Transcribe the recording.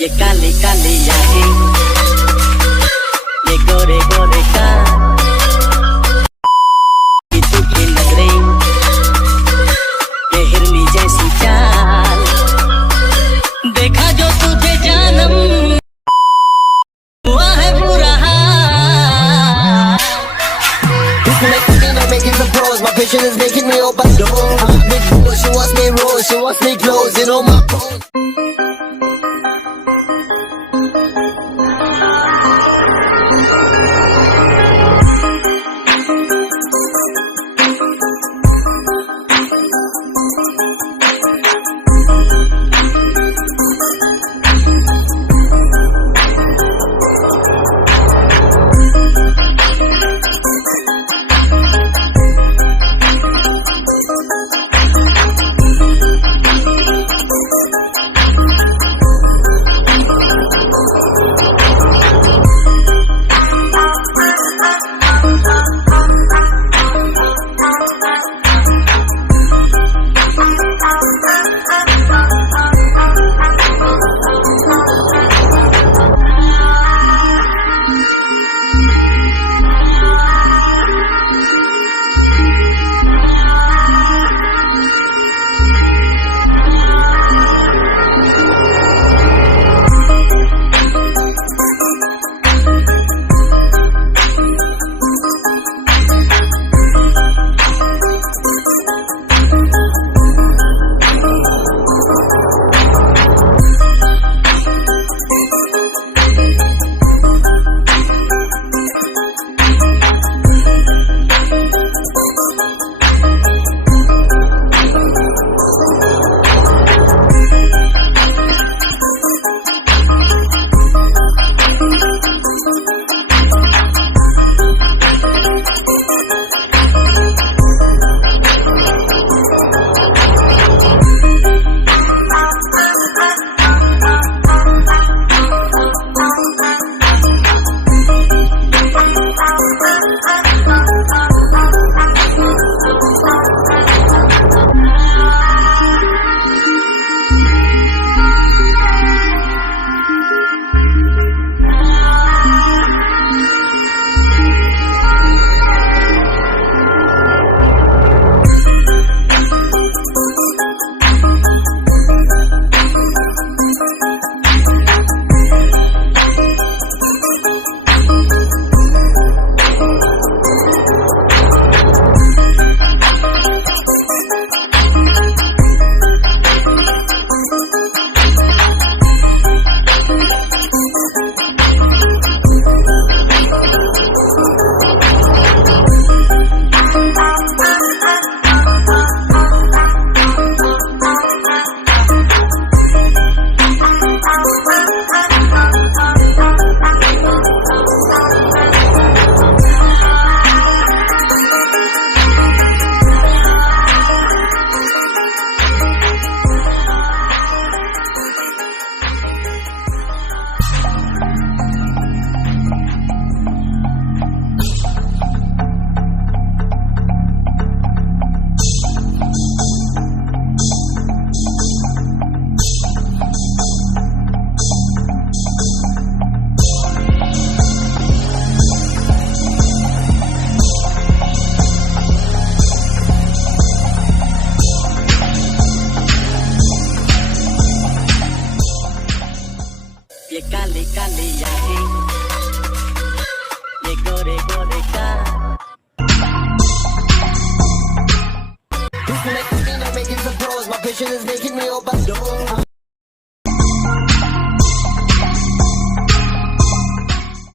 ये काले काले आँखें, ये गोरे गोरे कान, ये तुझे नजरें, ये हिरनी जैसी चाल, देखा जो तुझे जानम हुआ है बुरा हाल। Making some pros, my vision is making me open doors. She wants me rose, she wants me close, you know my pose. ये काले काले आँखें, ये गोरे गोरे कान। Making some pros, my vision is making me open doors.